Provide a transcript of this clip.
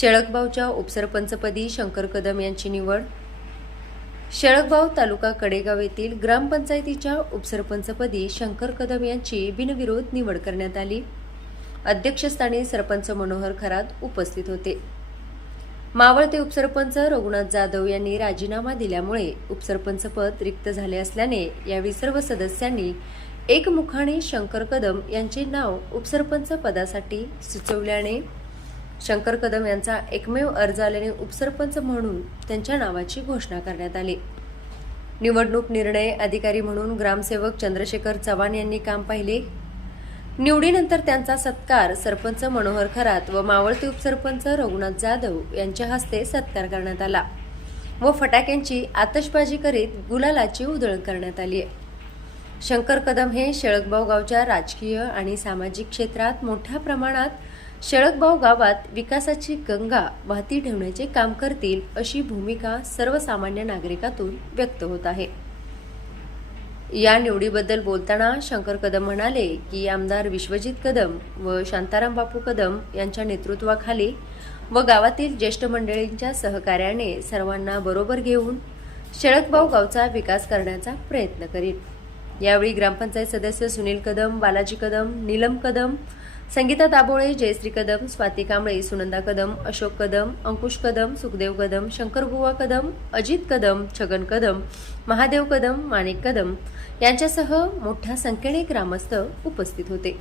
शेळकबावच्या उपसरपंचपदी शंकर कदम यांची निवड. शेळकबाव तालुका कडेगाव येथील ग्रामपंचायतीच्या उपसरपंचपदी शंकर कदम यांची बिनविरोध निवड करण्यात आली. अध्यक्षस्थानी सरपंच मनोहर खरात उपस्थित होते. मावळते उपसरपंच रघुनाथ जाधव यांनी राजीनामा दिल्यामुळे उपसरपंचपद रिक्त झाले असल्याने यावेळी सर्व सदस्यांनी एकमुखाने शंकर कदम यांचे नाव उपसरपंच पदासाठी सुचवल्याने शंकर कदम यांचा एकमेव अर्ज आल्याने उपसरपंच म्हणून त्यांच्या नावाची घोषणा करण्यात आली. निवडणूक निर्णय अधिकारी म्हणून ग्रामसेवक चंद्रशेखर चव्हाण यांनी काम पाहिले. निवडीनंतर त्यांचा सत्कार सरपंच मनोहर खरात व मावळते उपसरपंच रघुनाथ जाधव यांच्या हस्ते सत्कार करण्यात आला व फटाक्यांची आतषबाजी करीत गुलालाची उधळण करण्यात आली. आहे शंकर कदम हे शेळकबाव गावच्या राजकीय आणि सामाजिक क्षेत्रात मोठ्या प्रमाणात शेळकबाव गावात विकासाची गंगा वाहती ठेवण्याचे काम करतील अशी भूमिका सर्वसामान्य नागरिकातून व्यक्त होत आहे. या निवडीबद्दल बोलताना शंकर कदम म्हणाले की आमदार विश्वजित कदम व शांताराम बापू कदम यांच्या नेतृत्वाखाली व गावातील ज्येष्ठ मंडळींच्या सहकार्याने सर्वांना बरोबर घेऊन शेळकबाव गावचा विकास करण्याचा प्रयत्न करीन. यावेळी ग्रामपंचायत सदस्य सुनील कदम बालाजी कदम नीलम कदम संगीता दाभोळे जयश्री कदम स्वाती कांबळे सुनंदा कदम अशोक कदम अंकुश कदम सुखदेव कदम शंकरबुवा कदम अजित कदम छगन कदम महादेव कदम माणिक कदम यांच्यासह मोठ्या संख्येने ग्रामस्थ उपस्थित होते.